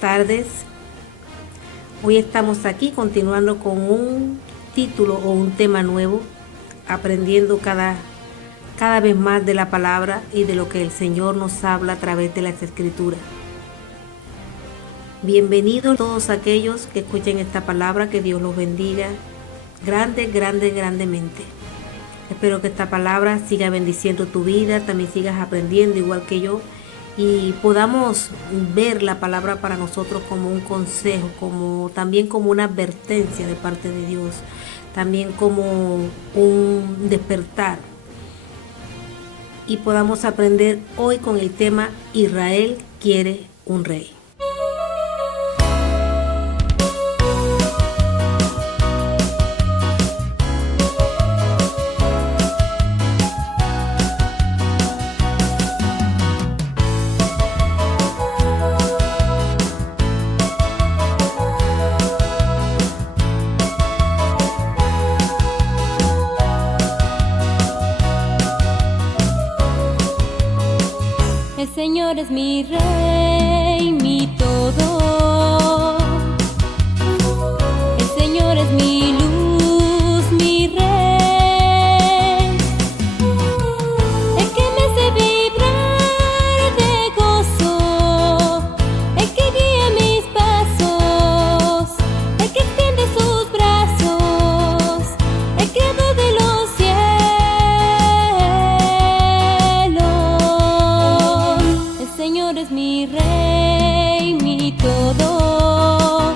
tardes. Hoy estamos aquí continuando con un título o un tema nuevo, aprendiendo cada vez más de la palabra y de lo que el Señor nos habla a través de las Escrituras. Bienvenidos todos aquellos que escuchen esta palabra, que Dios los bendiga grandemente. Espero que esta palabra siga bendiciendo tu vida, también sigas aprendiendo igual que yo y podamos ver la palabra para nosotros como un consejo, también como una advertencia de parte de Dios, también como un despertar. Y podamos aprender hoy con el tema Israel quiere un rey. El Señor es mi rey, mi todo. El Señor es mi luz, mi rey. El que me hace vibrar de gozo, el que guía mis pasos, el que extiende sus brazos, el creador de los cielos. El Señor es mi rey, mi todo.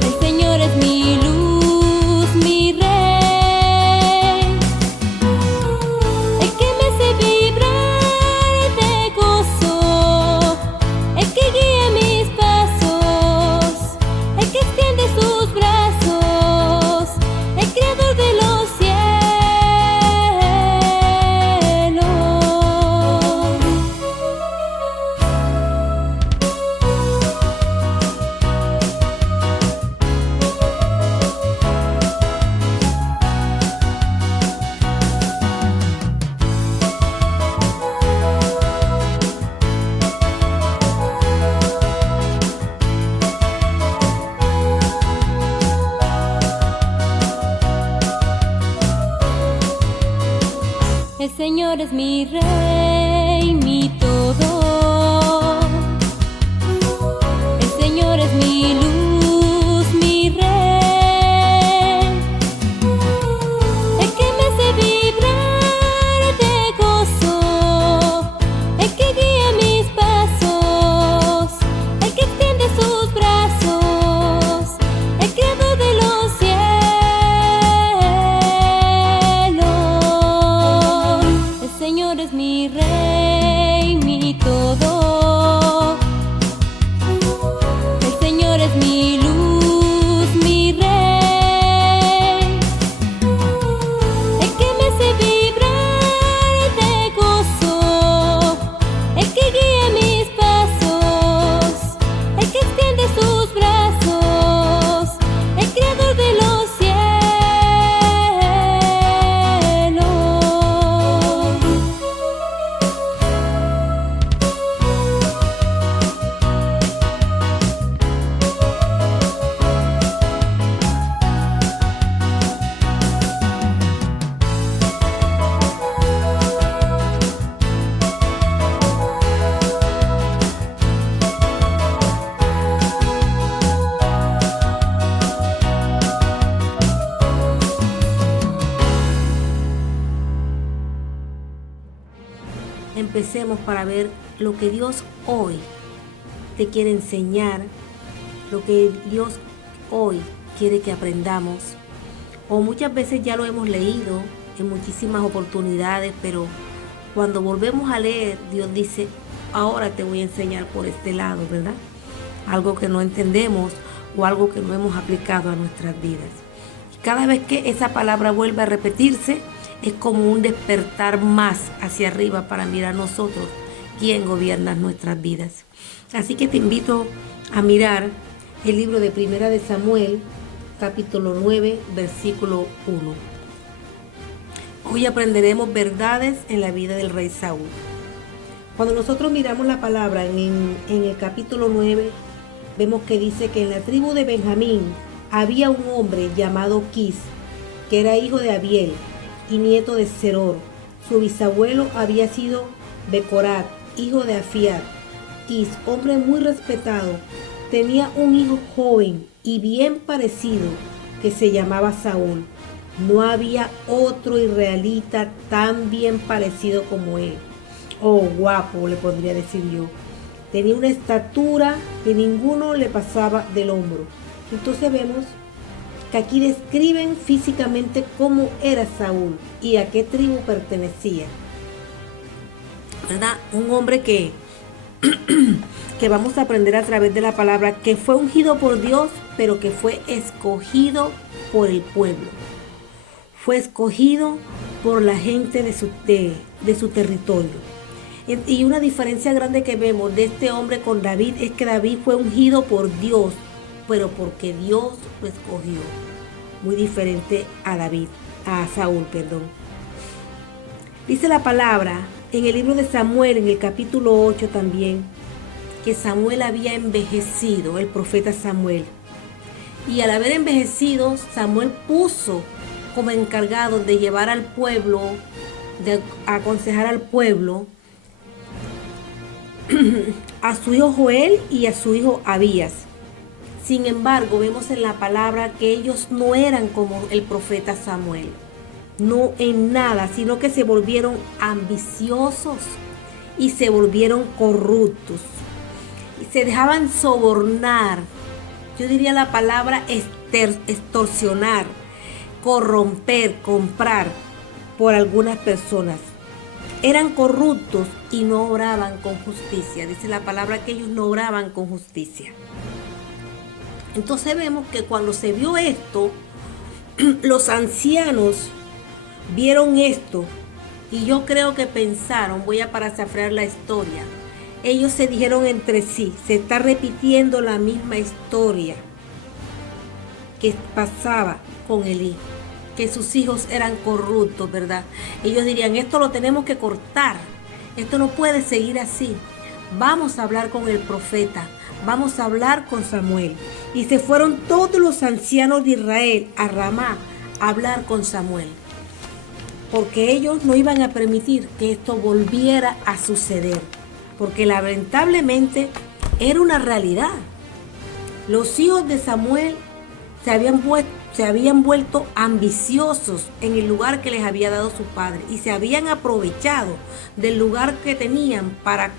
El Señor es mi luz, mi rey. El que me hace vibrar de gozo, el que guía mis pasos, el que extiende sus brazos, el creador de los cielos. El Señor es mi rey, mi todo. El Señor es mi luz, mi rey. El que me hace vibrar de gozo, el que guía mis pasos, el que extiende sus brazos, el creador de los cielos. El Señor es mi rey, mi todo. El Señor es mi luz, mi rey. El que me hace vibrar de gozo, el que guía mis pasos, el que extiende sus brazos, el creador de los cielos. Empecemos para ver lo que Dios hoy te quiere enseñar, lo que Dios hoy quiere que aprendamos. O muchas veces ya lo hemos leído en muchísimas oportunidades, pero cuando volvemos a leer, Dios dice, ahora te voy a enseñar por este lado, ¿verdad? Algo que no entendemos o algo que no hemos aplicado a nuestras vidas. Y cada vez que esa palabra vuelve a repetirse, es como un despertar más hacia arriba para mirar nosotros quién gobierna nuestras vidas. Así que te invito a mirar el libro de Primera de Samuel, capítulo 9, versículo 1. Hoy aprenderemos verdades en la vida del rey Saúl. Cuando nosotros miramos la palabra en el capítulo 9, vemos que dice que en la tribu de Benjamín había un hombre llamado Quis, que era hijo de Abiel y nieto de Seror. Su bisabuelo había sido Becorat, hijo de Afiat. Quis, hombre muy respetado, tenía un hijo joven y bien parecido que se llamaba Saúl. No había otro israelita tan bien parecido como él. Oh, guapo, le podría decir yo. Tenía una estatura que ninguno le pasaba del hombro. Entonces vemos que aquí describen físicamente cómo era Saúl y a qué tribu pertenecía. ¿Verdad? Un hombre que vamos a aprender a través de la palabra, que fue ungido por Dios, pero que fue escogido por el pueblo. Fue escogido por la gente de su territorio. Y una diferencia grande que vemos de este hombre con David es que David fue ungido por Dios, pero porque Dios lo escogió. Muy diferente a Saúl, perdón. Dice la palabra en el libro de Samuel, en el capítulo 8 también, que Samuel había envejecido, el profeta Samuel. Y al haber envejecido, Samuel puso como encargado de llevar al pueblo, de aconsejar al pueblo, a su hijo Joel y a su hijo Abías. Sin embargo, vemos en la palabra que ellos no eran como el profeta Samuel, no en nada, sino que se volvieron ambiciosos y se volvieron corruptos y se dejaban sobornar. Yo diría la palabra extorsionar, corromper, comprar por algunas personas. Eran corruptos y no obraban con justicia. Dice la palabra que ellos no obraban con justicia. Entonces vemos que cuando se vio esto, los ancianos vieron esto y yo creo que pensaron, voy a parafrasear la historia, ellos se dijeron entre sí, se está repitiendo la misma historia que pasaba con Elí, que sus hijos eran corruptos, ¿verdad? Ellos dirían, esto lo tenemos que cortar, esto no puede seguir así. Vamos a hablar con el profeta, vamos a hablar con Samuel. Y se fueron todos los ancianos de Israel a Ramá a hablar con Samuel, porque ellos no iban a permitir que esto volviera a suceder, porque lamentablemente era una realidad. Los hijos de Samuel se habían vuelto ambiciosos en el lugar que les había dado su padre y se habían aprovechado del lugar que tenían para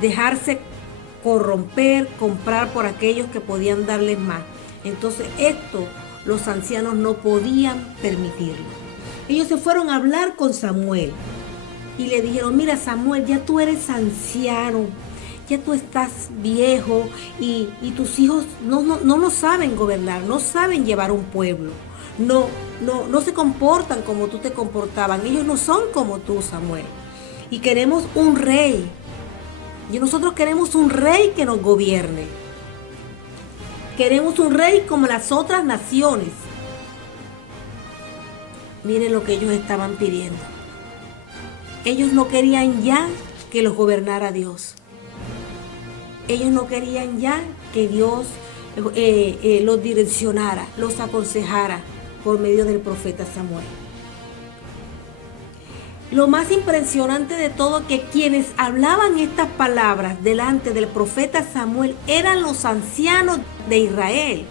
dejarse corromper, comprar por aquellos que podían darles más. Entonces esto los ancianos no podían permitirlo. Ellos se fueron a hablar con Samuel y le dijeron, mira Samuel, ya tú eres anciano, ya tú estás viejo y tus hijos no saben gobernar, no saben llevar un pueblo, no se comportan como tú te comportabas, ellos no son como tú, Samuel, y queremos un rey, y nosotros queremos un rey que nos gobierne, queremos un rey como las otras naciones. Miren lo que ellos estaban pidiendo. Ellos no querían ya que los gobernara Dios. Ellos no querían ya que Dios los direccionara, los aconsejara por medio del profeta Samuel. Lo más impresionante de todo que quienes hablaban estas palabras delante del profeta Samuel eran los ancianos de Israel.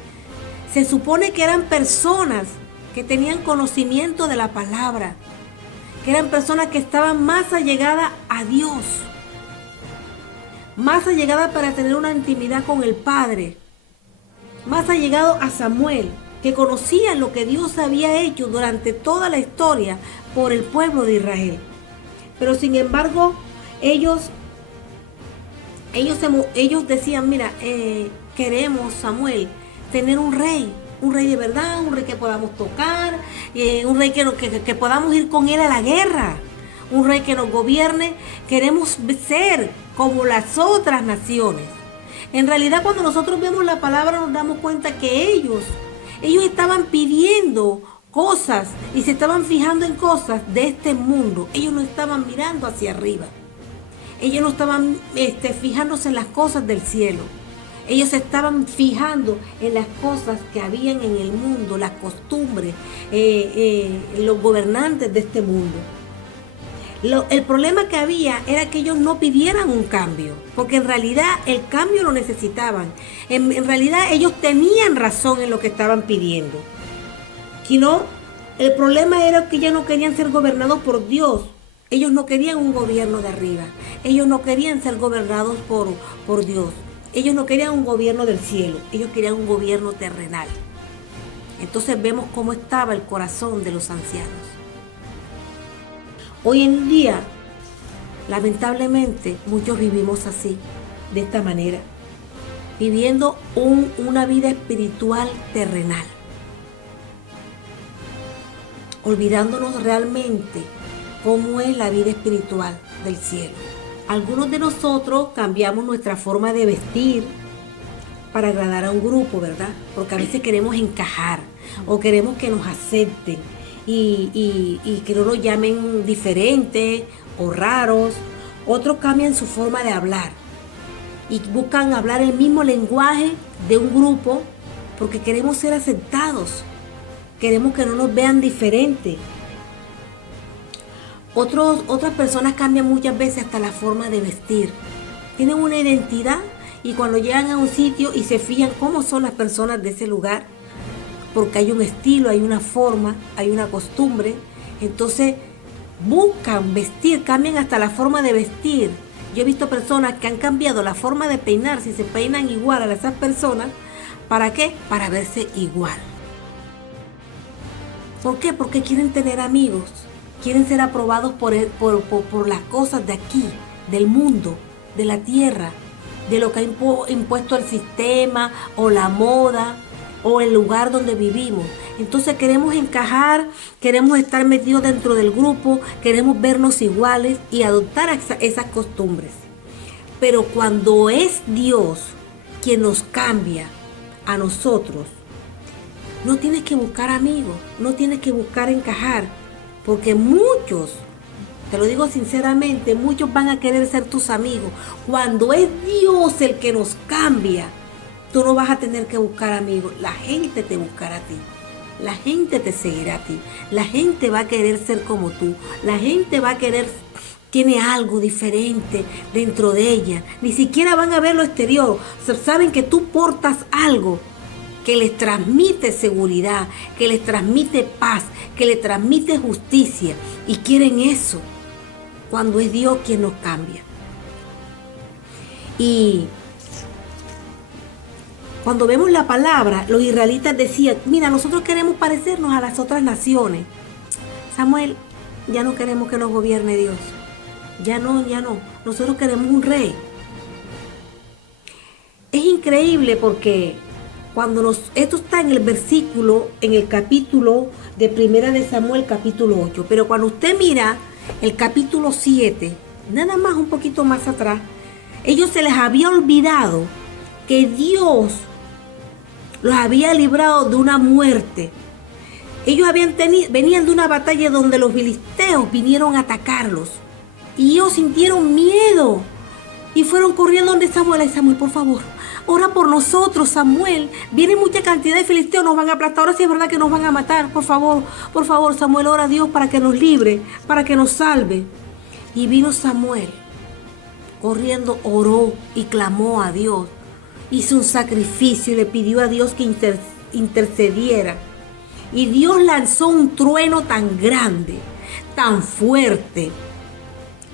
Se supone que eran personas que tenían conocimiento de la palabra, que eran personas que estaban más allegadas a Dios, más allegada para tener una intimidad con el Padre, más allegado a Samuel, que conocían lo que Dios había hecho durante toda la historia por el pueblo de Israel. Pero sin embargo, ellos decían, mira, queremos, Samuel, tener un rey de verdad, un rey que podamos tocar, un rey que podamos ir con él a la guerra, un rey que nos gobierne. Queremos ser como las otras naciones. En realidad, cuando nosotros vemos la palabra nos damos cuenta que ellos estaban pidiendo cosas y se estaban fijando en cosas de este mundo. Ellos no estaban mirando hacia arriba. Ellos no estaban fijándose en las cosas del cielo. Ellos se estaban fijando en las cosas que habían en el mundo, las costumbres, los gobernantes de este mundo. El problema que había era que ellos no pidieran un cambio, porque en realidad el cambio lo necesitaban. En realidad ellos tenían razón en lo que estaban pidiendo. Sino, el problema era que ellos no querían ser gobernados por Dios. Ellos no querían un gobierno de arriba. Ellos no querían ser gobernados por Dios. Ellos no querían un gobierno del cielo. Ellos querían un gobierno terrenal. Entonces vemos cómo estaba el corazón de los ancianos. Hoy en día, lamentablemente, muchos vivimos así, de esta manera, viviendo una vida espiritual terrenal, olvidándonos realmente cómo es la vida espiritual del cielo. Algunos de nosotros cambiamos nuestra forma de vestir para agradar a un grupo, ¿verdad? Porque a veces queremos encajar o queremos que nos acepten y que no nos llamen diferentes o raros. Otros cambian su forma de hablar y buscan hablar el mismo lenguaje de un grupo porque queremos ser aceptados. Queremos que no nos vean diferentes. Otras personas cambian muchas veces hasta la forma de vestir. Tienen una identidad y cuando llegan a un sitio y se fijan cómo son las personas de ese lugar, porque hay un estilo, hay una forma, hay una costumbre, entonces buscan vestir, cambian hasta la forma de vestir. Yo he visto personas que han cambiado la forma de peinarse y se peinan igual a esas personas. ¿Para qué? Para verse igual. ¿Por qué? Porque quieren tener amigos. Quieren ser aprobados por las cosas de aquí, del mundo, de la tierra, de lo que ha impuesto el sistema o la moda o el lugar donde vivimos. Entonces queremos encajar, queremos estar metidos dentro del grupo, queremos vernos iguales y adoptar esas costumbres. Pero cuando es Dios quien nos cambia a nosotros, no tienes que buscar amigos, no tienes que buscar encajar. Porque muchos, te lo digo sinceramente, muchos van a querer ser tus amigos. Cuando es Dios el que nos cambia, tú no vas a tener que buscar amigos. La gente te buscará a ti. La gente te seguirá a ti. La gente va a querer ser como tú. La gente va a querer, tiene algo diferente dentro de ella. Ni siquiera van a ver lo exterior. Saben que tú portas algo que les transmite seguridad, que les transmite paz, que les transmite justicia. Y quieren eso cuando es Dios quien nos cambia. Y cuando vemos la palabra, los israelitas decían, mira, nosotros queremos parecernos a las otras naciones. Samuel, ya no queremos que nos gobierne Dios. Ya no. Nosotros queremos un rey. Es increíble porque esto está en el versículo, en el capítulo de Primera de Samuel, capítulo 8. Pero cuando usted mira el capítulo 7, nada más un poquito más atrás, ellos se les había olvidado que Dios los había librado de una muerte. Ellos venían de una batalla donde los filisteos vinieron a atacarlos. Y ellos sintieron miedo. Y fueron corriendo donde Samuel. Ay, Samuel, por favor, ora por nosotros, Samuel. Viene mucha cantidad de filisteos, nos van a aplastar. Ahora sí es verdad que nos van a matar. Por favor, Samuel, ora a Dios para que nos libre, para que nos salve. Y vino Samuel corriendo, oró y clamó a Dios. Hizo un sacrificio y le pidió a Dios que intercediera. Y Dios lanzó un trueno tan grande, tan fuerte,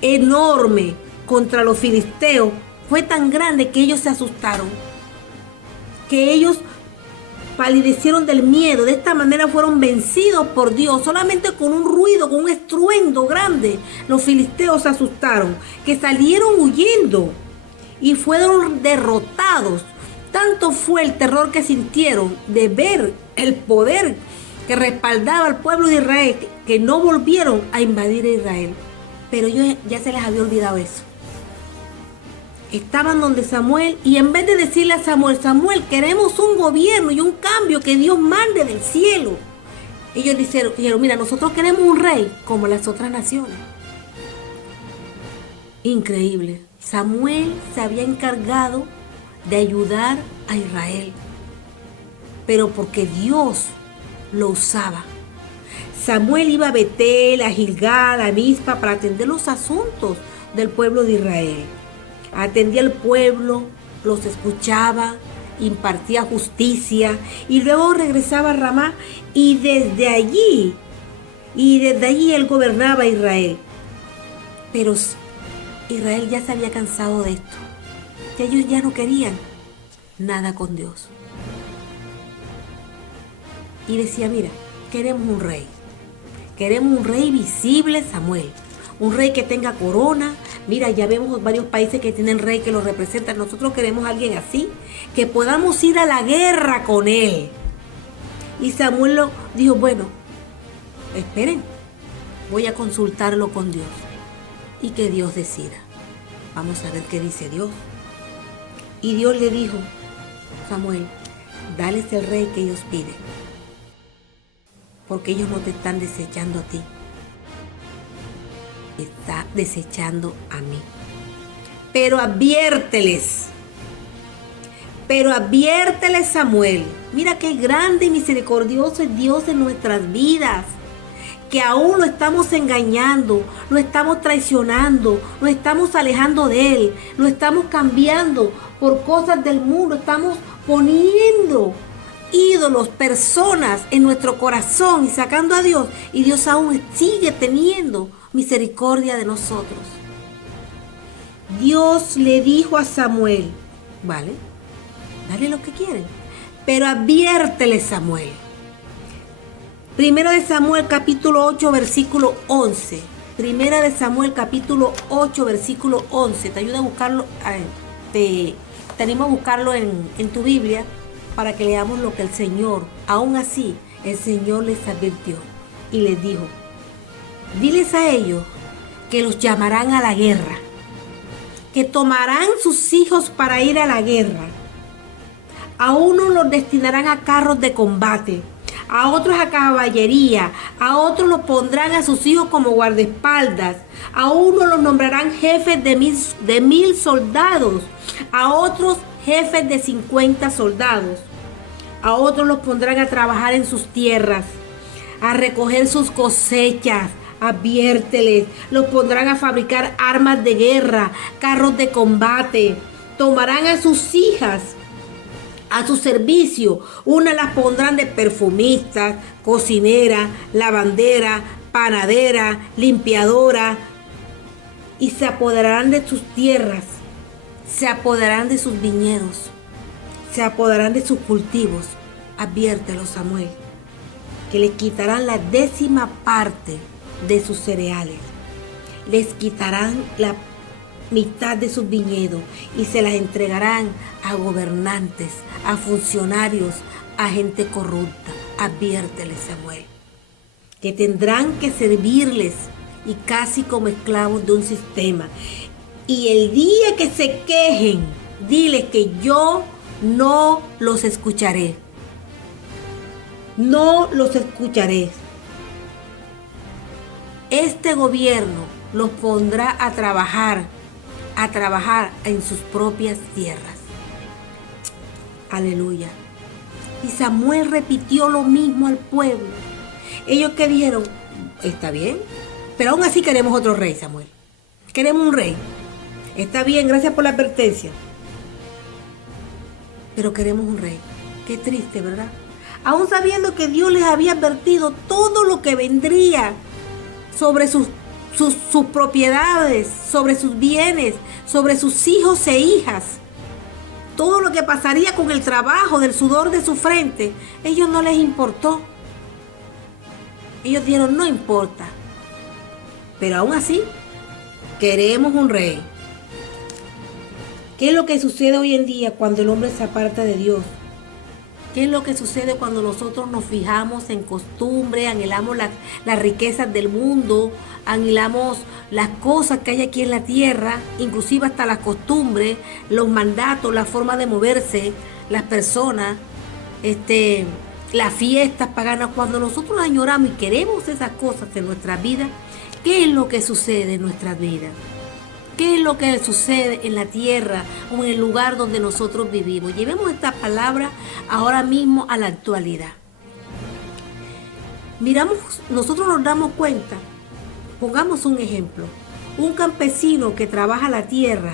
enorme contra los filisteos. Fue tan grande que ellos se asustaron, que ellos palidecieron del miedo. De esta manera fueron vencidos por Dios, solamente con un ruido, con un estruendo grande. Los filisteos se asustaron, que salieron huyendo y fueron derrotados. Tanto fue el terror que sintieron de ver el poder que respaldaba al pueblo de Israel, que no volvieron a invadir a Israel. Pero ellos ya se les había olvidado eso. Estaban donde Samuel y en vez de decirle a Samuel, Samuel, queremos un gobierno y un cambio que Dios mande del cielo, ellos dijeron, mira, nosotros queremos un rey como las otras naciones. Increíble. Samuel se había encargado de ayudar a Israel, pero porque Dios lo usaba. Samuel iba a Betel, a Gilgal, a Mizpa para atender los asuntos del pueblo de Israel. Atendía al pueblo, los escuchaba, impartía justicia y luego regresaba a Ramá y desde allí él gobernaba a Israel. Pero Israel ya se había cansado de esto. Que ellos ya no querían nada con Dios. Y decía, mira, queremos un rey. Queremos un rey visible, Samuel. Un rey que tenga corona. Mira, ya vemos varios países que tienen rey que los representan. Nosotros queremos a alguien así, que podamos ir a la guerra con él. Y Samuel dijo, bueno, esperen, voy a consultarlo con Dios. Y que Dios decida. Vamos a ver qué dice Dios. Y Dios le dijo, Samuel, dales el rey que ellos piden. Porque ellos no te están desechando a ti. Está desechando a mí. Pero adviérteles, Samuel. Mira qué grande y misericordioso es Dios en nuestras vidas. Que aún lo estamos engañando, lo estamos traicionando, lo estamos alejando de Él, lo estamos cambiando por cosas del mundo, estamos poniendo ídolos, personas en nuestro corazón y sacando a Dios. Y Dios aún sigue teniendo misericordia de nosotros. Dios le dijo a Samuel, vale, dale lo que quieren, pero adviértele, Samuel. Primera de Samuel capítulo 8 versículo 11. Primera de Samuel capítulo 8 versículo 11. Te ayuda a buscarlo, te animo a buscarlo en tu Biblia para que leamos lo que el Señor, aún así, el Señor les advirtió y les dijo, diles a ellos que los llamarán a la guerra, que tomarán sus hijos para ir a la guerra. A unos los destinarán a carros de combate, a otros a caballería, a otros los pondrán a sus hijos como guardaespaldas, a unos los nombrarán jefes de 1000 soldados, a otros jefes de 50 soldados, a otros los pondrán a trabajar en sus tierras, a recoger sus cosechas. Adviérteles, los pondrán a fabricar armas de guerra, carros de combate, tomarán a sus hijas a su servicio, unas las pondrán de perfumistas, cocinera, lavandera, panadera, limpiadora, y se apoderarán de sus tierras, se apoderarán de sus viñedos, se apoderarán de sus cultivos. Adviértelo, Samuel, que les quitarán la 10ª parte de sus cereales, les quitarán la mitad de sus viñedos y se las entregarán a gobernantes, a funcionarios, a gente corrupta. Adviértele, Samuel, que tendrán que servirles y casi como esclavos de un sistema. Y el día que se quejen, diles que yo no los escucharé. No los escucharé. Este gobierno los pondrá a trabajar en sus propias tierras. Aleluya. Y Samuel repitió lo mismo al pueblo. Ellos que dijeron, está bien, pero aún así queremos otro rey, Samuel. Queremos un rey. Está bien, gracias por la advertencia. Pero queremos un rey. Qué triste, ¿verdad? Aún sabiendo que Dios les había advertido todo lo que vendría sobre sus propiedades, sobre sus bienes, sobre sus hijos e hijas. Todo lo que pasaría con el trabajo, del sudor de su frente, ellos no les importó. Ellos dijeron, no importa. Pero aún así, queremos un rey. ¿Qué es lo que sucede hoy en día cuando el hombre se aparta de Dios? ¿Qué es lo que sucede cuando nosotros nos fijamos en costumbre, anhelamos las riquezas del mundo, anhelamos las cosas que hay aquí en la tierra, inclusive hasta las costumbres, los mandatos, la forma de moverse, las personas, las fiestas paganas? Cuando nosotros añoramos y queremos esas cosas en nuestra vida, ¿qué es lo que sucede en nuestras vidas? ¿Qué es lo que sucede en la tierra o en el lugar donde nosotros vivimos? Llevemos esta palabra ahora mismo a la actualidad. Miramos, nosotros nos damos cuenta, pongamos un ejemplo, un campesino que trabaja la tierra.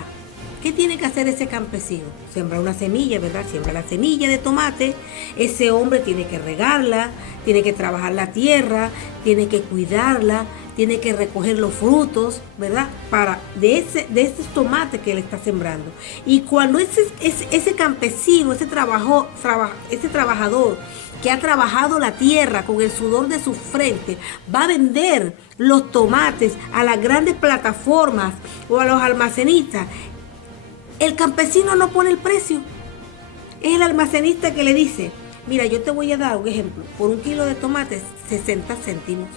¿Qué tiene que hacer ese campesino? Sembrar una semilla, ¿verdad? Siembra la semilla de tomate. Ese hombre tiene que regarla, tiene que trabajar la tierra, tiene que cuidarla, tiene que recoger los frutos, ¿verdad? De esos tomates que él está sembrando. Y cuando ese campesino, ese trabajador que ha trabajado la tierra con el sudor de su frente, va a vender los tomates a las grandes plataformas o a los almacenistas, el campesino no pone el precio. Es el almacenista que le dice, mira, yo te voy a dar un ejemplo, por 1 kilo de tomates, 60 céntimos.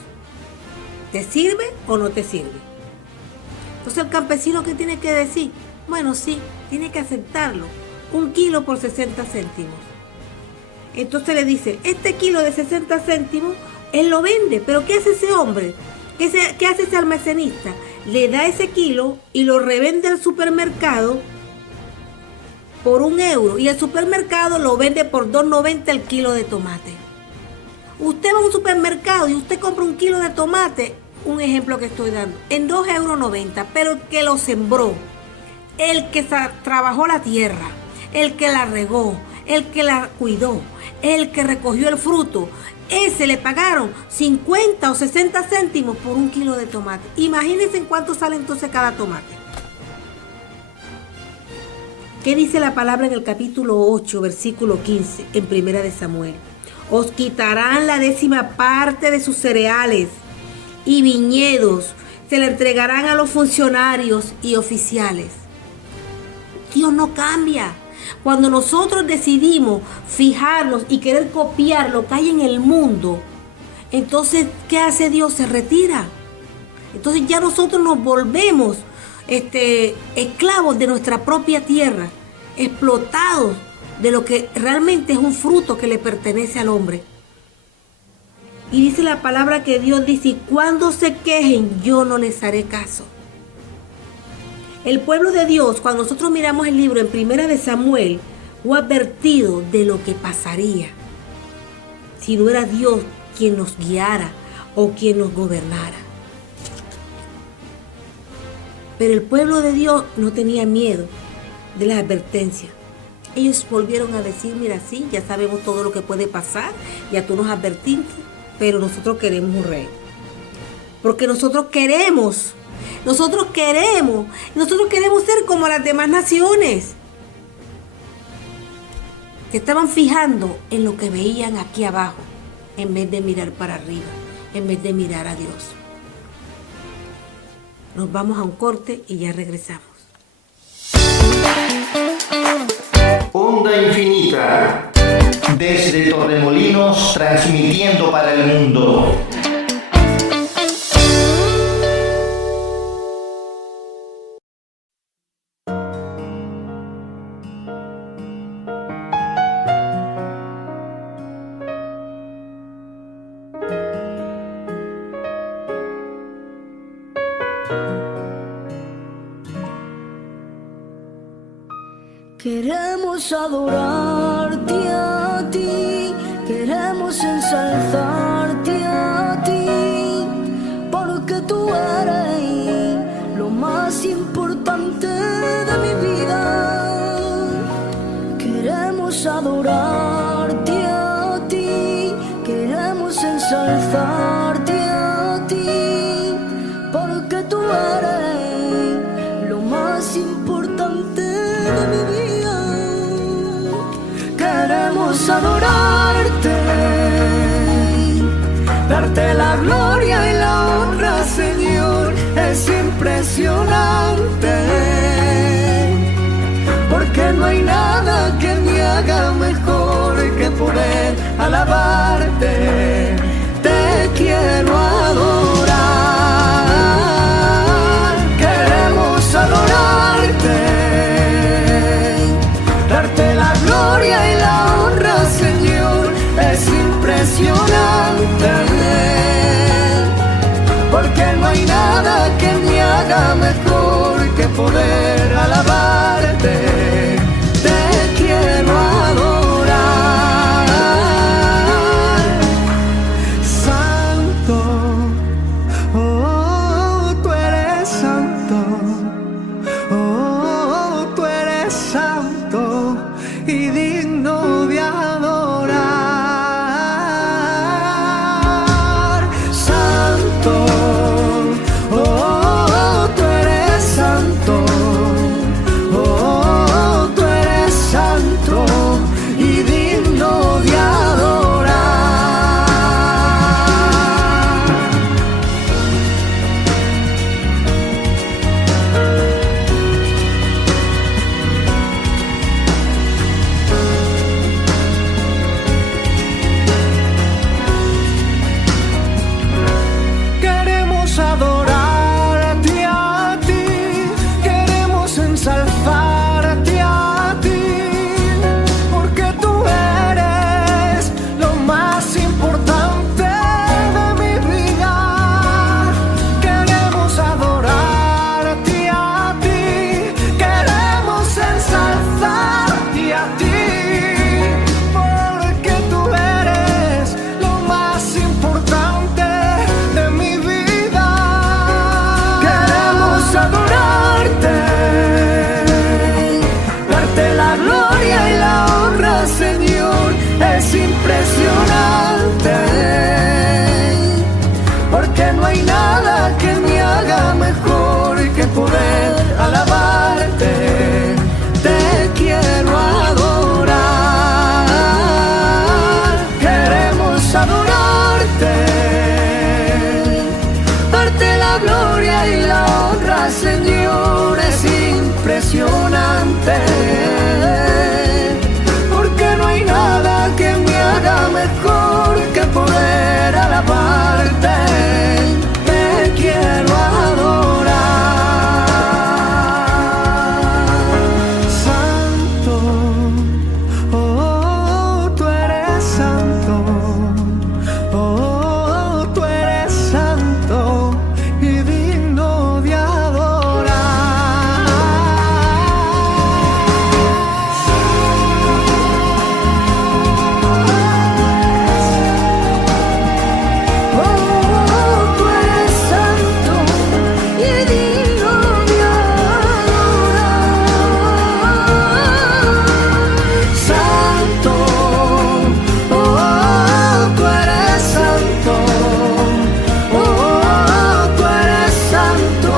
¿Te sirve o no te sirve? Entonces el campesino, ¿qué tiene que decir? Bueno, sí, tiene que aceptarlo. 1 kilo por 60 céntimos. Entonces le dice, este kilo de 60 céntimos, él lo vende. ¿Pero qué hace ese hombre? ¿Qué hace ese almacenista? Le da ese kilo y lo revende al supermercado por 1 euro. Y el supermercado lo vende por 2,90 el kilo de tomate. Usted va a un supermercado y usted compra 1 kilo de tomate, un ejemplo que estoy dando, en 2,90 €, pero el que lo sembró, el que trabajó la tierra, el que la regó, el que la cuidó, el que recogió el fruto, ese le pagaron 50 o 60 céntimos por 1 kilo de tomate. Imagínense en cuánto sale entonces cada tomate. ¿Qué dice la palabra en el capítulo 8, versículo 15, en Primera de Samuel? Os quitarán la 10ª parte de sus cereales y viñedos, se la entregarán a los funcionarios y oficiales. Dios no cambia. Cuando nosotros decidimos fijarnos y querer copiar lo que hay en el mundo, entonces, ¿qué hace Dios? Se retira. Entonces ya nosotros nos volvemos esclavos de nuestra propia tierra, explotados de lo que realmente es un fruto que le pertenece al hombre. Y dice la palabra que Dios dice, y cuando se quejen, yo no les haré caso. El pueblo de Dios, cuando nosotros miramos el libro en Primera de Samuel, fue advertido de lo que pasaría si no era Dios quien nos guiara o quien nos gobernara. Pero el pueblo de Dios no tenía miedo de las advertencias. Ellos volvieron a decir, mira, sí, ya sabemos todo lo que puede pasar, ya tú nos advertiste, pero nosotros queremos un rey. Porque nosotros queremos ser como las demás naciones. Se estaban fijando en lo que veían aquí abajo, en vez de mirar para arriba, en vez de mirar a Dios. Nos vamos a un corte y ya regresamos. Onda Infinita, desde Torremolinos, transmitiendo para el mundo. Queremos adorarte a ti, queremos ensalzarte a ti, porque tú eres lo más importante de mi vida. Queremos adorarte a ti, queremos ensalzarte a ti, porque tú eres lo más importante de mi vida. Queremos adorarte, darte la gloria y la honra, Señor. Es impresionante, porque no hay nada que me haga mejor que poder alabarte. Te quiero adorar, queremos adorarte, darte la gloria y la honra, Señor. Es impresionante, porque no hay nada que me haga mejor que poder Señor, es impresionante, porque no hay nada que me haga mejor que poder alabarte. Te quiero adorar. Santo, oh, tú eres santo, oh, tú eres santo y digno de adorar. Oh, tú eres santo y digno de adorar. Santo, oh, tú eres santo, oh, tú eres santo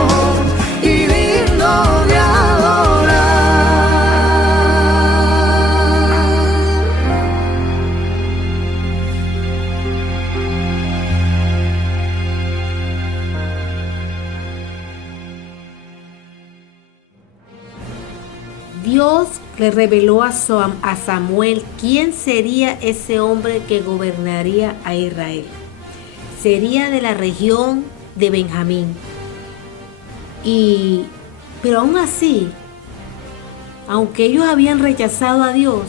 y digno de adorar. Dios le reveló a Samuel quién sería ese hombre que gobernaría a Israel. Sería de la región de Benjamín. Pero aún así, aunque ellos habían rechazado a Dios,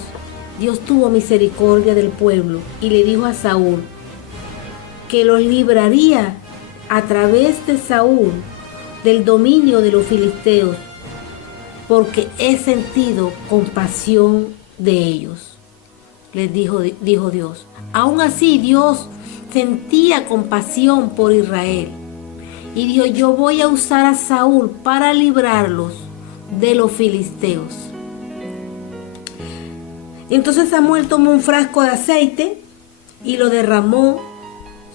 Dios tuvo misericordia del pueblo y le dijo a Saúl que los libraría a través de Saúl del dominio de los filisteos, porque he sentido compasión de ellos, les dijo Dios. Aún así, Dios sentía compasión por Israel y dijo: yo voy a usar a Saúl para librarlos de los filisteos. Entonces Samuel tomó un frasco de aceite y lo derramó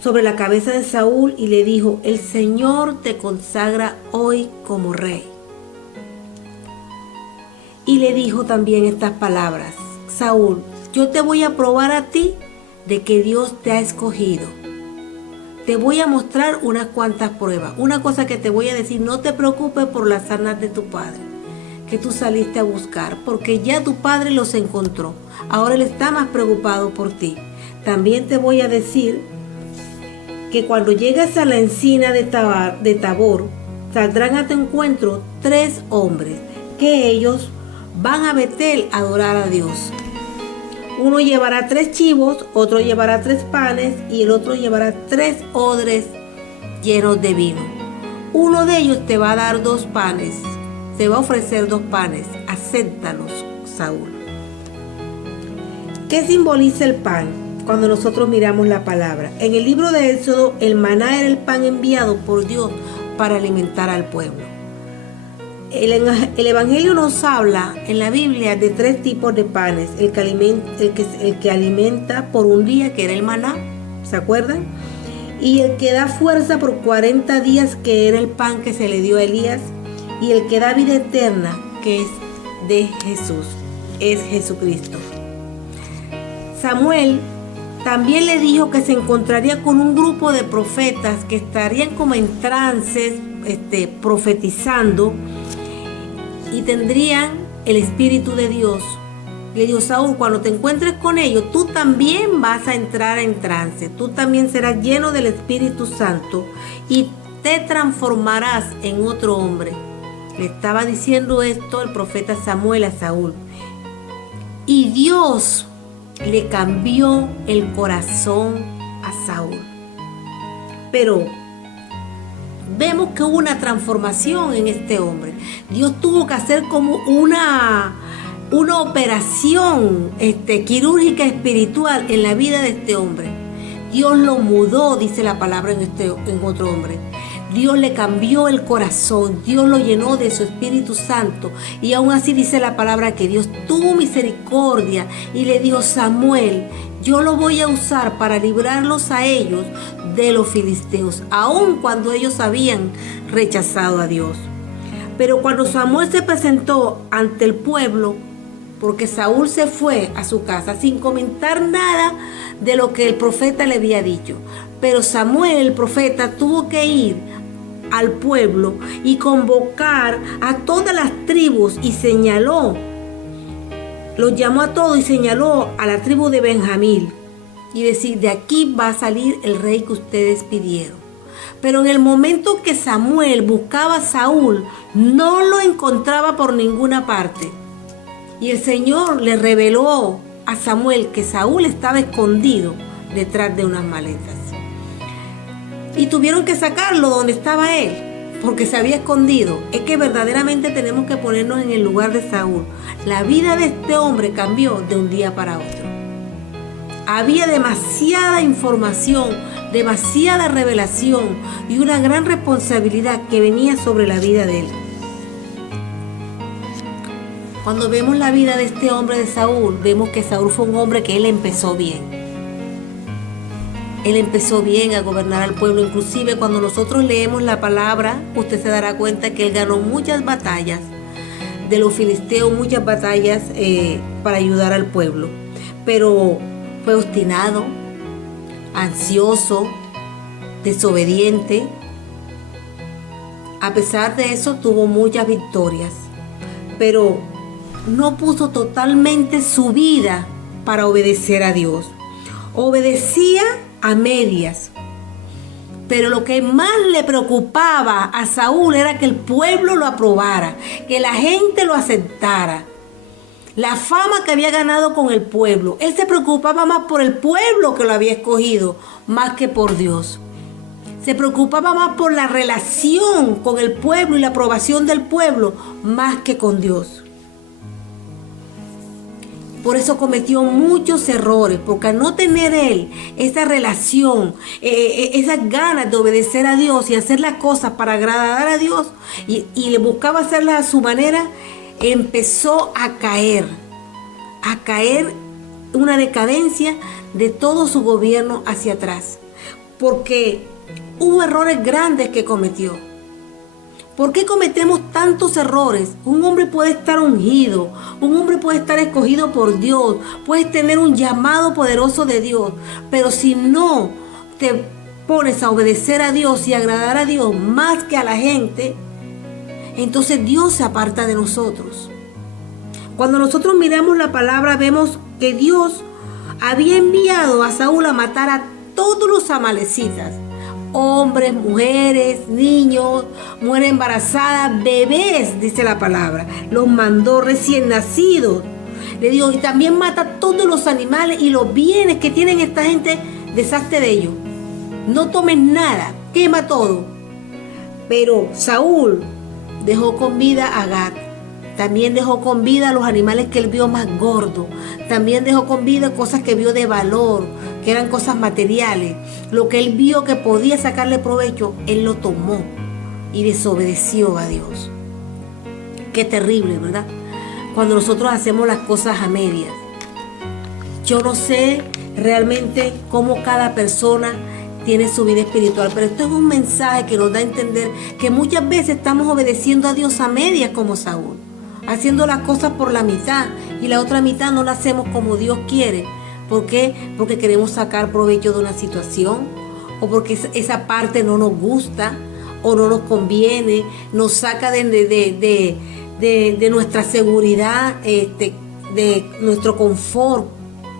sobre la cabeza de Saúl y le dijo: el Señor te consagra hoy como rey. Y le dijo también estas palabras: Saúl, yo te voy a probar a ti de que Dios te ha escogido. Te voy a mostrar unas cuantas pruebas. Una cosa que te voy a decir: no te preocupes por las armas de tu padre, que tú saliste a buscar, porque ya tu padre los encontró. Ahora él está más preocupado por ti. También te voy a decir que cuando llegues a la encina de Tabor, saldrán a tu encuentro 3 hombres, que ellos van a Betel a adorar a Dios. Uno llevará 3 chivos, otro llevará 3 panes y el otro llevará 3 odres llenos de vino. Uno de ellos te va a dar 2 panes, te va a ofrecer 2 panes. Acéptalos, Saúl. ¿Qué simboliza el pan cuando nosotros miramos la palabra? En el libro de Éxodo, el maná era el pan enviado por Dios para alimentar al pueblo. El Evangelio nos habla en la Biblia de 3 tipos de panes. El que alimenta por un día, que era el maná, ¿se acuerdan? Y el que da fuerza por 40 días, que era el pan que se le dio a Elías. Y el que da vida eterna, que es de Jesús, es Jesucristo. Samuel también le dijo que se encontraría con un grupo de profetas que estarían como en trances, profetizando, y tendrían el Espíritu de Dios. Le dijo: Saúl, cuando te encuentres con ellos, tú también vas a entrar en trance, tú también serás lleno del Espíritu Santo y te transformarás en otro hombre. Le estaba diciendo esto el profeta Samuel a Saúl. Y Dios le cambió el corazón a Saúl. Pero vemos que hubo una transformación en este hombre. Dios tuvo que hacer como una operación quirúrgica espiritual en la vida de este hombre. Dios lo mudó, dice la palabra, en otro hombre. Dios le cambió el corazón, Dios lo llenó de su Espíritu Santo, y aún así dice la palabra que Dios tuvo misericordia y le dijo: Samuel, yo lo voy a usar para librarlos a ellos de los filisteos, aun cuando ellos habían rechazado a Dios. Pero cuando Samuel se presentó ante el pueblo, porque Saúl se fue a su casa sin comentar nada de lo que el profeta le había dicho, pero Samuel, el profeta, tuvo que ir al pueblo y convocar a todas las tribus y señaló, los llamó a todos y señaló a la tribu de Benjamín y decir, de aquí va a salir el rey que ustedes pidieron. Pero en el momento que Samuel buscaba a Saúl, no lo encontraba por ninguna parte. Y el Señor le reveló a Samuel que Saúl estaba escondido detrás de unas maletas. Y tuvieron que sacarlo donde estaba él, porque se había escondido. Es que verdaderamente tenemos que ponernos en el lugar de Saúl. La vida de este hombre cambió de un día para otro. Había demasiada información, demasiada revelación y una gran responsabilidad que venía sobre la vida de él. Cuando vemos la vida de este hombre de Saúl, vemos que Saúl fue un hombre que él empezó bien. Él empezó bien a gobernar al pueblo. Inclusive cuando nosotros leemos la palabra, usted se dará cuenta que él ganó muchas batallas de los filisteos, muchas batallas para ayudar al pueblo. Pero fue obstinado, ansioso, desobediente. A pesar de eso tuvo muchas victorias, pero no puso totalmente su vida para obedecer a Dios. Obedecía a medias. Pero lo que más le preocupaba a Saúl era que el pueblo lo aprobara, que la gente lo aceptara. La fama que había ganado con el pueblo. Él se preocupaba más por el pueblo que lo había escogido, más que por Dios. Se preocupaba más por la relación con el pueblo y la aprobación del pueblo, más que con Dios. Por eso cometió muchos errores, porque al no tener él esa relación, esas ganas de obedecer a Dios y hacer las cosas para agradar a Dios, y le buscaba hacerlas a su manera, empezó a caer una decadencia de todo su gobierno hacia atrás, porque hubo errores grandes que cometió. ¿Por qué cometemos tantos errores? Un hombre puede estar ungido, un hombre puede estar escogido por Dios, puedes tener un llamado poderoso de Dios, pero si no te pones a obedecer a Dios y agradar a Dios más que a la gente, entonces Dios se aparta de nosotros. Cuando nosotros miramos la palabra, vemos que Dios había enviado a Saúl a matar a todos los amalecitas. Hombres, mujeres, niños, mujeres embarazadas, bebés, dice la palabra. Los mandó recién nacidos. Le digo, y también mata todos los animales y los bienes que tienen esta gente, deshazte de ellos. No tomes nada, quema todo. Pero Saúl dejó con vida a Gad. También dejó con vida a los animales que él vio más gordos. También dejó con vida cosas que vio de valor, que eran cosas materiales. Lo que él vio que podía sacarle provecho, él lo tomó y desobedeció a Dios. Qué terrible, ¿verdad? Cuando nosotros hacemos las cosas a medias. Yo no sé realmente cómo cada persona tiene su vida espiritual, pero esto es un mensaje que nos da a entender que muchas veces estamos obedeciendo a Dios a medias como Saúl, haciendo las cosas por la mitad y la otra mitad no la hacemos como Dios quiere. ¿Por qué? Porque queremos sacar provecho de una situación, o porque esa parte no nos gusta o no nos conviene, nos saca de nuestra seguridad, de nuestro confort,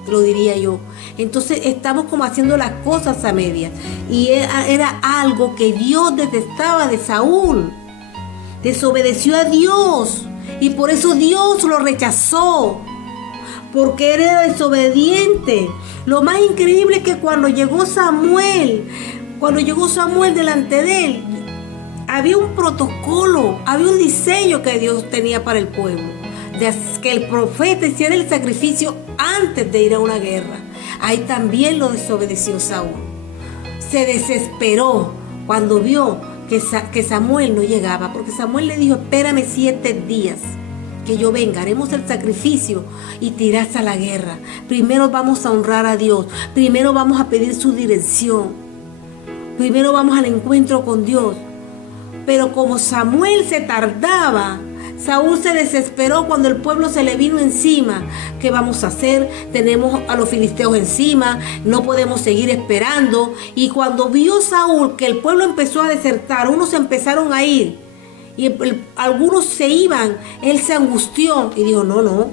lo diría yo. Entonces estamos como haciendo las cosas a medias, y era algo que Dios detestaba de Saúl. Desobedeció a Dios y por eso Dios lo rechazó, porque era desobediente. Lo más increíble es que cuando llegó Samuel delante de él, había un protocolo, había un diseño que Dios tenía para el pueblo, de que el profeta hiciera el sacrificio antes de ir a una guerra. Ahí también lo desobedeció Saúl. Se desesperó cuando vio que Samuel no llegaba, porque Samuel le dijo, espérame 7 días que yo venga, haremos el sacrificio y te irás a la guerra. Primero vamos a honrar a Dios, primero vamos a pedir su dirección, primero vamos al encuentro con Dios. Pero como Samuel se tardaba, Saúl se desesperó cuando el pueblo se le vino encima. ¿Qué vamos a hacer? Tenemos a los filisteos encima, no podemos seguir esperando. Y cuando vio Saúl que el pueblo empezó a desertar, unos empezaron a ir y algunos se iban, él se angustió y dijo, no.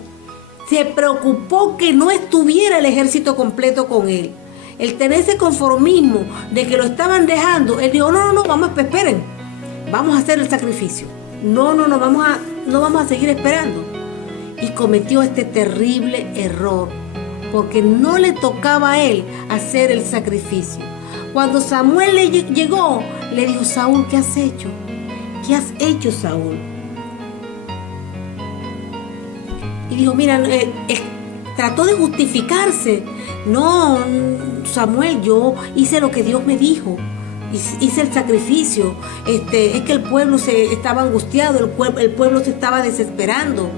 Se preocupó que no estuviera el ejército completo con él. El tener ese conformismo de que lo estaban dejando, él dijo, no, esperen, vamos a hacer el sacrificio. No vamos a seguir esperando. Y cometió este terrible error, porque no le tocaba a él hacer el sacrificio. Cuando Samuel llegó, le dijo, Saúl, ¿qué has hecho? ¿Qué has hecho, Saúl? Y dijo, mira, trató de justificarse. No, Samuel, yo hice lo que Dios me dijo. Hice el sacrificio. Es que el pueblo se estaba angustiado, el pueblo se estaba desesperando.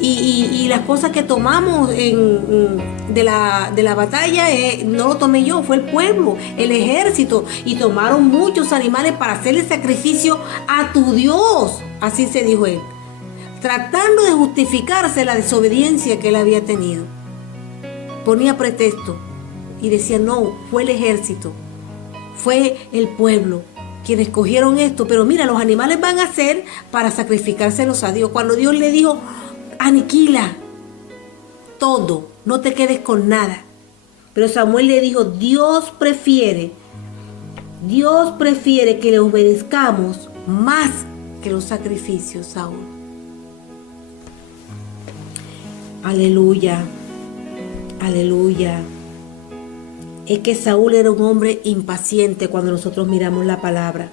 Y las cosas que tomamos de la batalla no lo tomé yo, fue el pueblo, el ejército. Y tomaron muchos animales para hacerle sacrificio a tu Dios. Así se dijo él, tratando de justificarse la desobediencia que él había tenido. Ponía pretexto y decía, no, fue el ejército, fue el pueblo quienes cogieron esto. Pero mira, los animales van a ser para sacrificárselos a Dios. Cuando Dios le dijo, aniquila todo, no te quedes con nada. Pero Samuel le dijo, Dios prefiere que le obedezcamos más que los sacrificios, Saúl. Aleluya, aleluya. Es que Saúl era un hombre impaciente cuando nosotros miramos la palabra.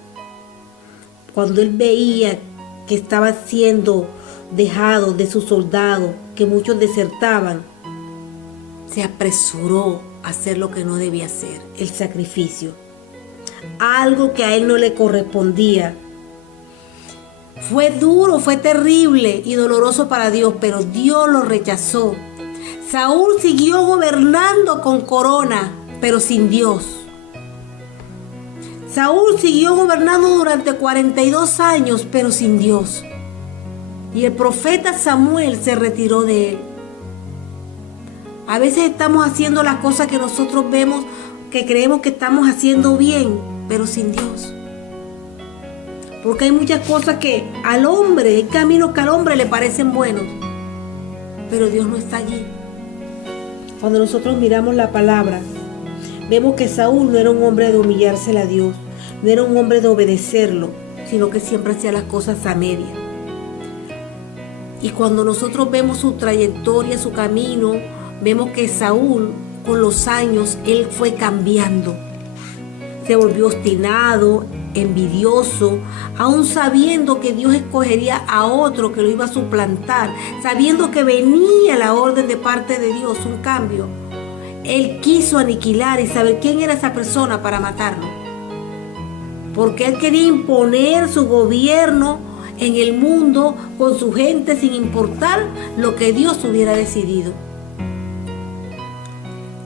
Cuando él veía que estaba siendo dejado de sus soldados, que muchos desertaban, se apresuró a hacer lo que no debía hacer, el sacrificio. Algo que a él no le correspondía. Fue duro, fue terrible y doloroso para Dios, pero Dios lo rechazó. Saúl siguió gobernando con corona, pero sin Dios. Saúl siguió gobernando durante 42 años, pero sin Dios. Y el profeta Samuel se retiró de él. A veces estamos haciendo las cosas que nosotros vemos, que creemos que estamos haciendo bien, pero sin Dios. Porque hay muchas cosas que al hombre, hay caminos que al hombre le parecen buenos, pero Dios no está allí. Cuando nosotros miramos la palabra, vemos que Saúl no era un hombre de humillársele a Dios, no era un hombre de obedecerlo, sino que siempre hacía las cosas a media. Y cuando nosotros vemos su trayectoria, su camino, vemos que Saúl, con los años, él fue cambiando. Se volvió obstinado, envidioso, aún sabiendo que Dios escogería a otro que lo iba a suplantar, sabiendo que venía la orden de parte de Dios, un cambio. Él quiso aniquilar y saber quién era esa persona para matarlo. Porque él quería imponer su gobierno en el mundo con su gente sin importar lo que Dios hubiera decidido.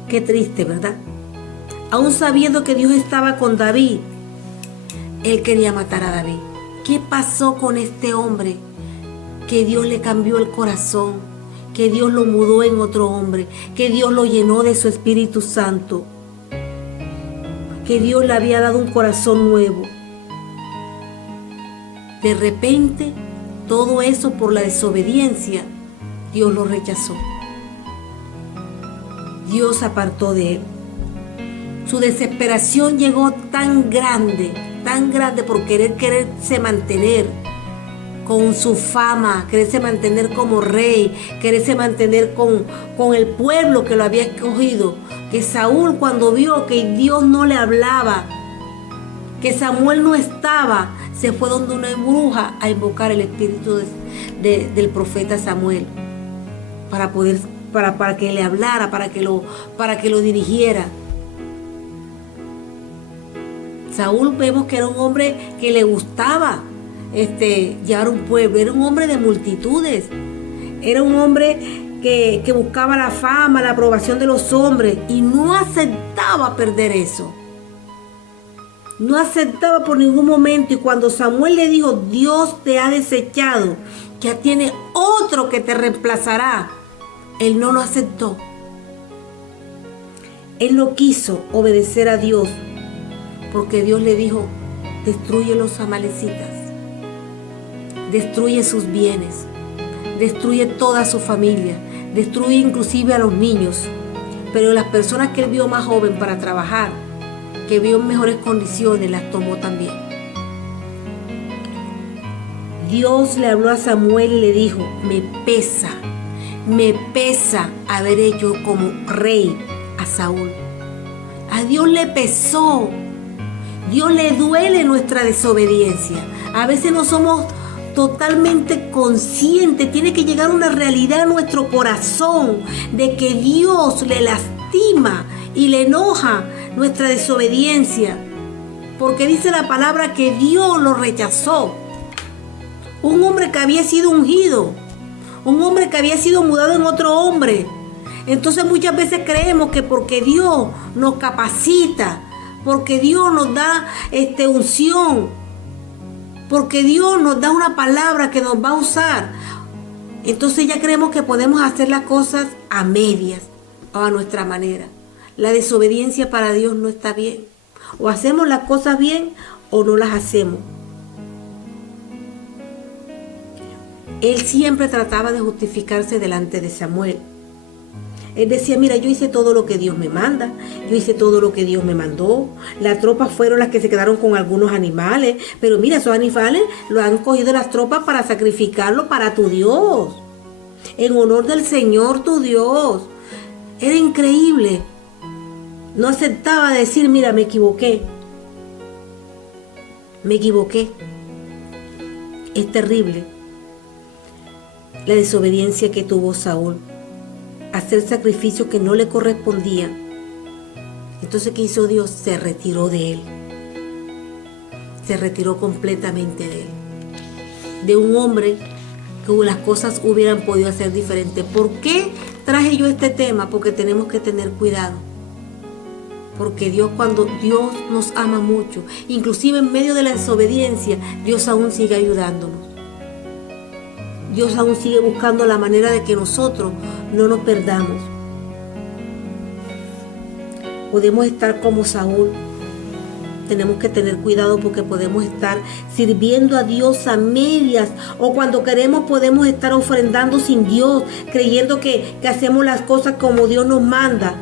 Qué triste, ¿verdad? Aún sabiendo que Dios estaba con David, él quería matar a David. ¿Qué pasó con este hombre? Que Dios le cambió el corazón, que Dios lo mudó en otro hombre, que Dios lo llenó de su Espíritu Santo, que Dios le había dado un corazón nuevo. De repente, todo eso por la desobediencia, Dios lo rechazó. Dios se apartó de él. Su desesperación llegó tan grande por quererse mantener con su fama, quererse mantener como rey, quererse mantener con el pueblo que lo había escogido, que Saúl, cuando vio que Dios no le hablaba, que Samuel no estaba, se fue donde una bruja a invocar el espíritu del profeta Samuel para que le hablara, para que lo dirigiera. Saúl vemos que era un hombre que le gustaba llevar un pueblo, era un hombre de multitudes, era un hombre que buscaba la fama, la aprobación de los hombres y no aceptaba perder eso. No aceptaba por ningún momento. Y cuando Samuel le dijo, Dios te ha desechado, ya tiene otro que te reemplazará, él no lo aceptó. Él no quiso obedecer a Dios, porque Dios le dijo, destruye los amalecitas, destruye sus bienes, destruye toda su familia, destruye inclusive a los niños. Pero las personas que él vio más joven para trabajar, que vio en mejores condiciones, las tomó también. Dios le habló a Samuel y le dijo, me pesa haber hecho como rey a Saúl. A Dios le pesó. Dios le duele nuestra desobediencia. A veces no somos totalmente conscientes. Tiene que llegar una realidad a nuestro corazón de que Dios le lastima y le enoja nuestra desobediencia. Porque dice la palabra que Dios lo rechazó. Un hombre que había sido ungido. Un hombre que había sido mudado en otro hombre. Entonces muchas veces creemos que porque Dios nos capacita, porque Dios nos da unción, porque Dios nos da una palabra que nos va a usar, entonces ya creemos que podemos hacer las cosas a medias o a nuestra manera. La desobediencia para Dios no está bien. O hacemos las cosas bien o no las hacemos. Él siempre trataba de justificarse delante de Samuel. Él decía, mira, yo hice todo lo que Dios me manda, yo hice todo lo que Dios me mandó. Las tropas fueron las que se quedaron con algunos animales, pero mira, esos animales los han cogido las tropas para sacrificarlo para tu Dios, en honor del Señor tu Dios. Era increíble. No aceptaba decir, mira, me equivoqué. Es terrible la desobediencia que tuvo Saúl. Hacer sacrificio que no le correspondía. Entonces, ¿qué hizo Dios? Se retiró de él. Se retiró completamente de él. De un hombre que las cosas hubieran podido hacer diferente. ¿Por qué traje yo este tema? Porque tenemos que tener cuidado. Porque cuando Dios nos ama mucho, inclusive en medio de la desobediencia, Dios aún sigue ayudándonos. Dios aún sigue buscando la manera de que nosotros no nos perdamos. Podemos estar como Saúl. Tenemos que tener cuidado porque podemos estar sirviendo a Dios a medias. O cuando queremos podemos estar ofrendando sin Dios, creyendo que hacemos las cosas como Dios nos manda.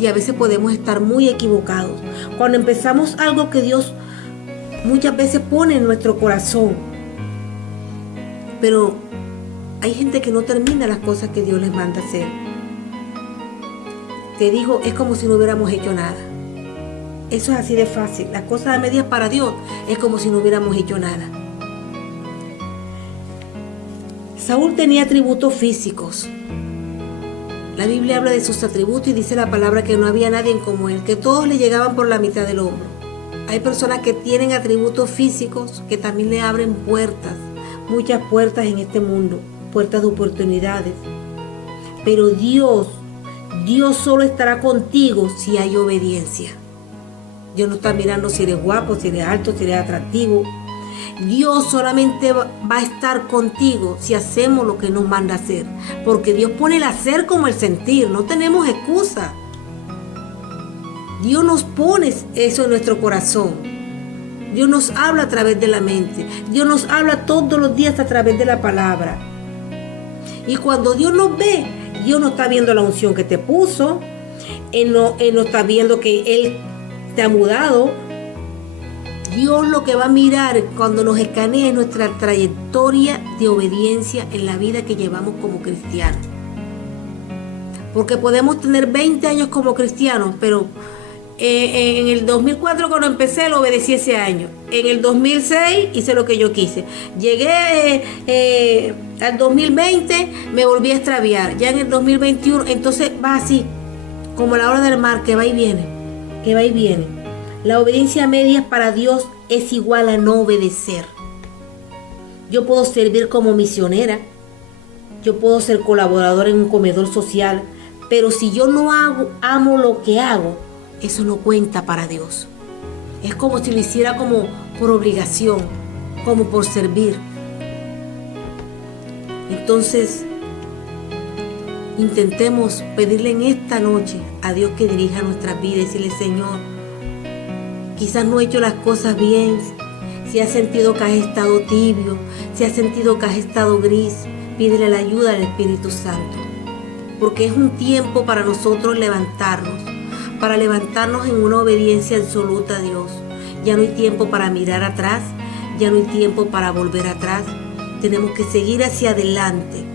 Y a veces podemos estar muy equivocados. Cuando empezamos algo que Dios muchas veces pone en nuestro corazón. Pero hay gente que no termina las cosas que Dios les manda hacer. Te digo, es como si no hubiéramos hecho nada. Eso es así de fácil. Las cosas a medias para Dios es como si no hubiéramos hecho nada. Saúl tenía atributos físicos. La Biblia habla de sus atributos y dice la palabra que no había nadie como él, que todos le llegaban por la mitad del hombro. Hay personas que tienen atributos físicos que también le abren puertas. Muchas puertas en este mundo, puertas de oportunidades. Pero Dios solo estará contigo si hay obediencia. Dios no está mirando si eres guapo, si eres alto, si eres atractivo. Dios solamente va a estar contigo si hacemos lo que nos manda hacer. Porque Dios pone el hacer como el sentir, no tenemos excusa. Dios nos pone eso en nuestro corazón. Dios nos habla a través de la mente. Dios nos habla todos los días a través de la palabra. Y cuando Dios nos ve, Dios no está viendo la unción que te puso. Él no está viendo que Él te ha mudado. Dios lo que va a mirar cuando nos escanee es nuestra trayectoria de obediencia en la vida que llevamos como cristianos. Porque podemos tener 20 años como cristianos, pero en el 2004 cuando empecé lo obedecí ese año. En el 2006 hice lo que yo quise. Llegué al 2020, me volví a extraviar. Ya en el 2021, entonces va así, como la ola del mar, que va y viene, que va y viene. La obediencia a medias para Dios es igual a no obedecer. Yo puedo servir como misionera, yo puedo ser colaboradora en un comedor social, pero si yo no amo lo que hago, eso no cuenta para Dios. Es como si lo hiciera como por obligación, como por servir. Entonces, intentemos pedirle en esta noche a Dios que dirija nuestras vidas y decirle: Señor, quizás no he hecho las cosas bien, si has sentido que has estado tibio, si has sentido que has estado gris, pídele la ayuda del Espíritu Santo. Porque es un tiempo para nosotros levantarnos en una obediencia absoluta a Dios. Ya no hay tiempo para mirar atrás, ya no hay tiempo para volver atrás. Tenemos que seguir hacia adelante,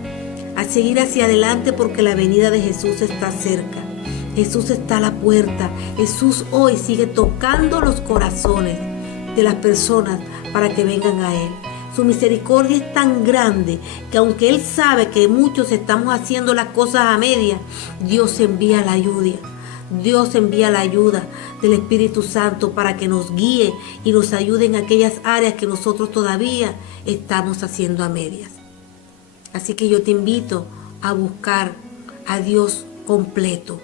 porque la venida de Jesús está cerca. Jesús está a la puerta. Jesús hoy sigue tocando los corazones de las personas para que vengan a Él. Su misericordia es tan grande que aunque Él sabe que muchos estamos haciendo las cosas a medias, Dios envía la ayuda. Dios envía la ayuda del Espíritu Santo para que nos guíe y nos ayude en aquellas áreas que nosotros todavía estamos haciendo a medias. Así que yo te invito a buscar a Dios completo.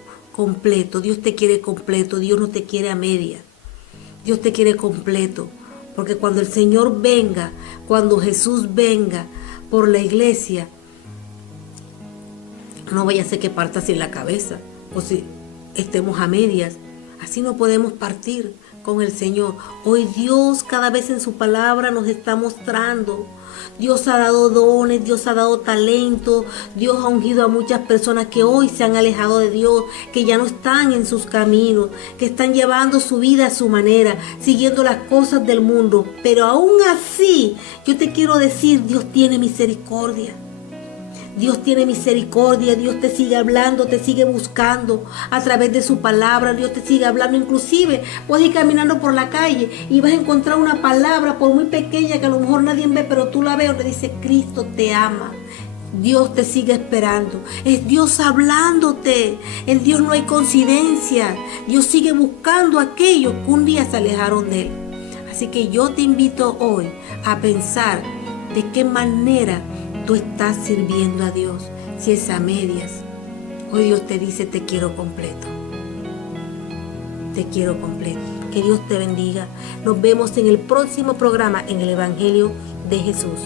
Dios te quiere completo, Dios no te quiere a medias. Dios te quiere completo, porque cuando el Señor venga, cuando Jesús venga por la iglesia, no vaya a ser que parta sin la cabeza, o si estemos a medias. Así no podemos partir con el Señor. Hoy Dios cada vez en su palabra nos está mostrando. Dios ha dado dones, Dios ha dado talento, Dios ha ungido a muchas personas que hoy se han alejado de Dios, que ya no están en sus caminos, que están llevando su vida a su manera, siguiendo las cosas del mundo. Pero aún así, yo te quiero decir, Dios tiene misericordia. Dios tiene misericordia, Dios te sigue hablando, te sigue buscando a través de su palabra, Dios te sigue hablando. Inclusive puedes ir caminando por la calle y vas a encontrar una palabra, por muy pequeña que a lo mejor nadie ve, pero tú la ves, donde dice: Cristo te ama. Dios te sigue esperando, es Dios hablándote. En Dios no hay coincidencia. Dios sigue buscando a aquellos que un día se alejaron de Él. Así que yo te invito hoy a pensar de qué manera tú estás sirviendo a Dios. Si es a medias, hoy Dios te dice: te quiero completo. Te quiero completo. Que Dios te bendiga. Nos vemos en el próximo programa en el Evangelio de Jesús.